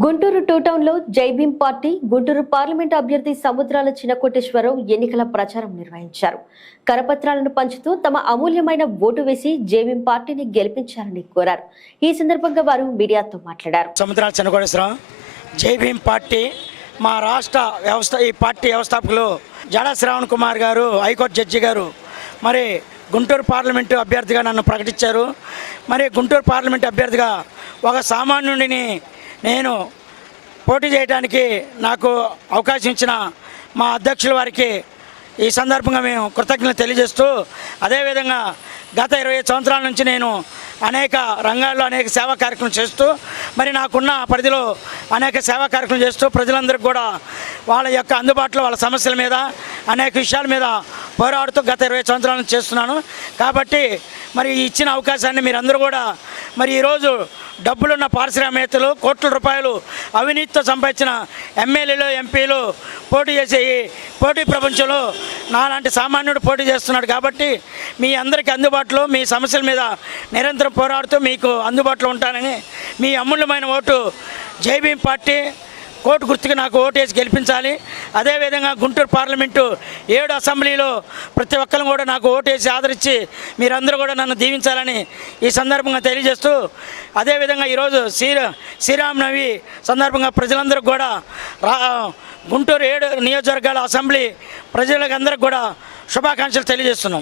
Guntur two టౌన్లో Jai Bhim party Guntur parliament అభ్యర్థి సముద్రాల చిన్నకోటేశ్వరరావు ఎన్నికల ప్రచారం నిర్వహించారు. కరపత్రాలను పంచుతూ తమ అమూల్యమైన ఓటు వేసి జైభీం పార్టీని గెలిపించాలని కోరారు. ఈ సందర్భంగా వారు మీడియాతో మాట్లాడారు. సముద్రాల చిన్నకోటేశ్వరరావు జైభీం పార్టీ మా రాష్ట్ర ఈ పార్టీ వ్యవస్థాపకులు జడా శ్రావణ్ కుమార్ గారు, హైకోర్టు జడ్జి గారు మరి గుంటూరు పార్లమెంటు అభ్యర్థిగా నన్ను ప్రకటించారు. మరి గుంటూరు పార్లమెంటు అభ్యర్థిగా ఒక సామాన్యుడిని నేను పోటీ చేయడానికి నాకు అవకాశం ఇచ్చిన మా అధ్యక్షుల వారికి ఈ సందర్భంగా మేము కృతజ్ఞతలు తెలియజేస్తూ, అదేవిధంగా గత 25 సంవత్సరాల నుంచి నేను అనేక రంగాల్లో అనేక సేవా కార్యక్రమం చేస్తూ మరి నాకున్న పరిధిలో అనేక సేవా కార్యక్రమం చేస్తూ ప్రజలందరికీ కూడా వాళ్ళ యొక్క అందుబాటులో వాళ్ళ సమస్యల మీద అనేక విషయాల మీద పోరాడుతూ గత 20 సంవత్సరాల నుంచి చేస్తున్నాను. కాబట్టి మరి ఇచ్చిన అవకాశాన్ని మీరందరూ కూడా మరి ఈరోజు డబ్బులున్న పారిశ్రామికవేత్తలు కోట్ల రూపాయలు అవినీతితో సంపాదించిన ఎమ్మెల్యేలు, ఎంపీలు పోటీ చేసే ఈ పోటీ ప్రపంచంలో నాలాంటి సామాన్యుడు పోటీ చేస్తున్నాడు. కాబట్టి మీ అందరికీ అందుబాటులో మీ సమస్యల మీద నిరంతరం పోరాడుతూ మీకు అందుబాటులో ఉంటానని మీ అమూల్యమైన ఓటు జైభీం పార్టీ కోర్టు గుర్తుకు నాకు ఓటేసి గెలిపించాలి. అదేవిధంగా గుంటూరు పార్లమెంటు 7 అసెంబ్లీలో ప్రతి ఒక్కరు కూడా నాకు ఓటేసి ఆదరించి మీరందరూ కూడా నన్ను దీవించాలని ఈ సందర్భంగా తెలియజేస్తూ, అదేవిధంగా ఈరోజు శ్రీరామనవమి సందర్భంగా ప్రజలందరికీ కూడా గుంటూరు 7 నియోజకవర్గాల అసెంబ్లీ ప్రజలందరికీ కూడా శుభాకాంక్షలు తెలియజేస్తున్నాం.